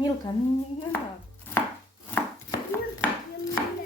Милка, а не, не надо. Милка, а не надо.